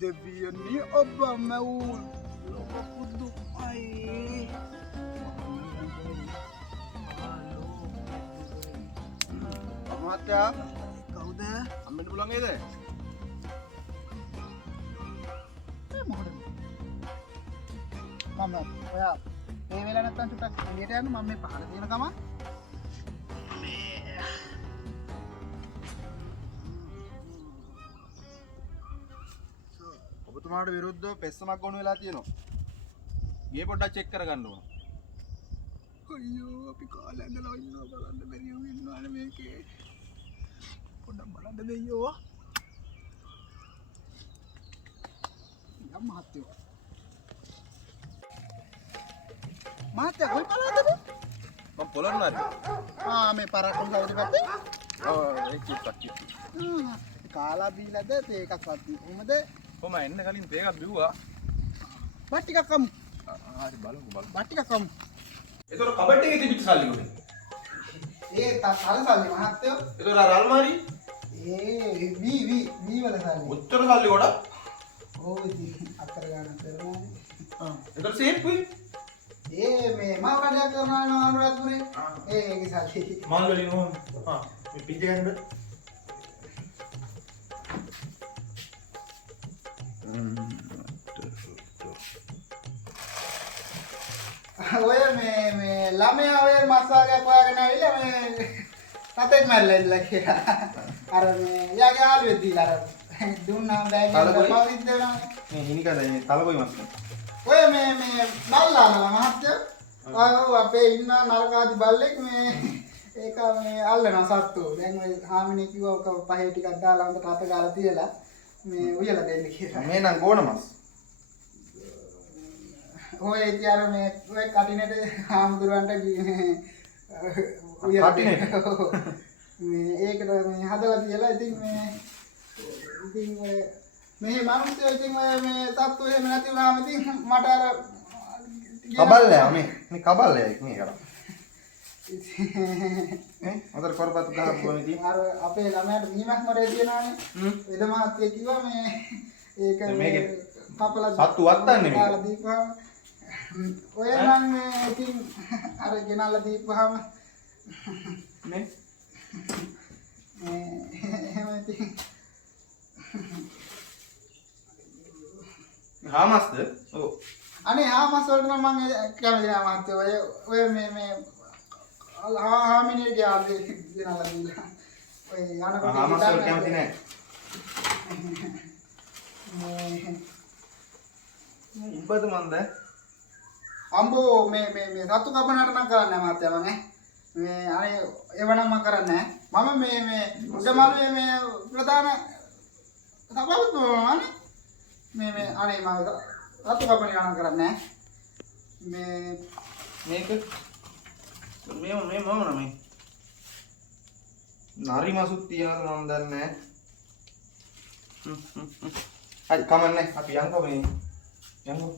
දෙවියනි ඔබ මැවුල් ලොක පුදුමයි. මහත්තයා කවුද? අම්මෙන්ට පුළුවන් නේද? මොකද? මම ඔයා මේ වෙලාව නැත්තම් ටිකක් එළියට යන්න මම මේ පහල තියෙන ගමන් ඔබතුමාට විරුද්ධව පෙස්සමක් ගොනු වෙලා තියෙනවා. ගේ පොඩ්ඩක් චෙක් කරගන්න ඕන. අයියෝ අපි කාලේ ඇඳලා ඉන්නවා බලන්න බැරි වුන් ඉන්නවානේ මේකේ. පොඩ්ඩක් බලන්න දෙයියෝ. යම් මහත්තයෝ. මහත්තයා කොයි පළාතද? මම පොළොන්නරි. මේ පරක්කුම් සෞදි පැත්තේ. ඔව් ඒක කිව්වක්. කාලා බීලාද තේ එකක්වත් කොහමද? කොහම එන්න කලින් තේ එකක් බිව්වා. බත් ටිකක් කමු. හරි බලමු. බත් ටිකක් කමු. ඒතර කබඩ් එකේ තිබිච්ච සල්ලි කොහෙද? සල්ලි මහත්තයෝ. ඒතර අර අල්මාරි? වී වල සල්ලි. උත්තර සල්ලි ගොඩක්. ඔව් ඉතින් අතර ගන්න කරනවා. ඒතර සේප්පුයි? මේ මල් කඩයක් කරනවා නෝ අනුරාධපුරේ. ඒකේ සල්ලි. මල් වලින් ඕන. මේ පිට ගන්න. ඔය මේ ළමයා ඔය මස්සාවයක් හොයාගෙන ආවිල්ලා මේ තතෙක් මැරලා ඉඳලා කියලා. අර මේ යාගේ ආලුවෙක් දීලා අර දුන්නා බෑග් එකට පවරිද්ද වෙනවා. මේ හිනිකද මේ තලකොයි මස්ස. ඔය මේ බල්ලාලා මහත්තයා. ඔව් අපේ ඉන්න නරකාදි බල්ලෙක් මේ ඒක මේ අල්ලනවා සත්තු. දැන් ඔය හාමිනේ කිව්වා පහේ ටිකක් දාලා අන්ත කත ගාලා තියලා මේ උයලා දෙන්න කියලා. මේ නම් ගෝණ මස්. ඔය ඉතින් මේ ඔය කටිනේට හාමුදුරන්ට උයලා කටිනේ මේ ඒකට මේ හදලා තියලා ඉතින් මේ ඔය මේ මිනිස්සු ඉතින් ඔය මේ සත්තු එහෙම නැති වුණාම ඉතින් මට අර කබල්ලෑ මේ කබල්ලෑ මේ කරා. අතර කරපත් ගහපුවා ඉතින් අර අපේ ළමයාට මීමක් මරේ දිනනානේ. එද මහත්තයා කිව්වා මේ ඒක මේකේ කපලා සත්තු වත්තන්නේ මේක. දීපුවාම ඔය නම් මේ ඉතින් අර ගෙනල්ලා දීපුවාම මේ එහෙම ඉතින් හාමස්ද? ඔව්. අනේ හාමස් වලට නම් මම කැමති නෑ මහත්තයා. ඔය මේ හාමිනේ ගියාද ගෙනල්ලා දීලා. ඔය යනකොට හාමස් වලට කැමති නෑ. ඉබ්බද මන්ද? අම්බෝ මේ සතු කපනට නම් කරන්නේ නැහැ මහත්තයා මම මේ අනේ එවනම් මම කරන්නේ නැහැ. මම මේ උඩමාළුවේ මේ ප්‍රධාන සභාපතිතුමානේ මේ අනේ මම සතු කපන ගණන් කරන්නේ නැහැ. මේක මේ මොන මේ නරි මසුත් තියනද මම දන්නේ නැහැ. හරි කමන්නේ අපි යන්කෝ මේ යන්කෝ.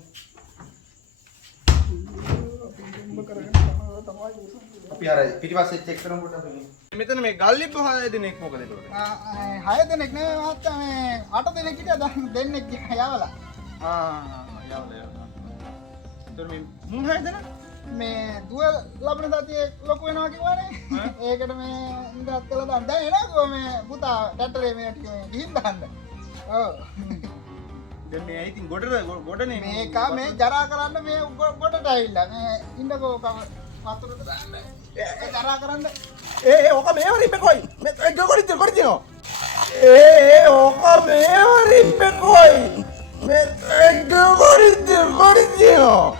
අපි අර පිටිපස්සේ චෙක් කරමු පොඩ්ඩක් මේ. මෙතන මේ ගල්ලිප්ප 6 දෙනෙක් මොකද ඒකට? 6 දෙනෙක් නෙමෙයි මහත්තයා මේ 8 දෙනෙක් හිටියා දැන් දෙන්නෙක් යවලා. යවලා. ඒතර මේ මුන් 6 දෙනා මේ දුව ලබන සතියේ ලොකු වෙනවා කිව්වනේ. ඒකට මේ ඉඳලා කළා දාන්න. දැන් එනකෝ මේ පුතා ඩැටරේ මේ ටික මේ ගිහින් දාන්න. ඔව්. දැන් මේ ඉතින් ගොඩනේ මේක මේ ජරා කරන්න මේ ගොඩට ඇවිල්ලා මේ ඉන්නකෝ වතුරට දාන්න. ඒ ජරා කරන්න. ඕක මේවරින් මෙකොයි. මේ ගොඩින් තියනවා. ඕක මේවරින් මෙකොයි. මේ ගොඩින් තියනවා.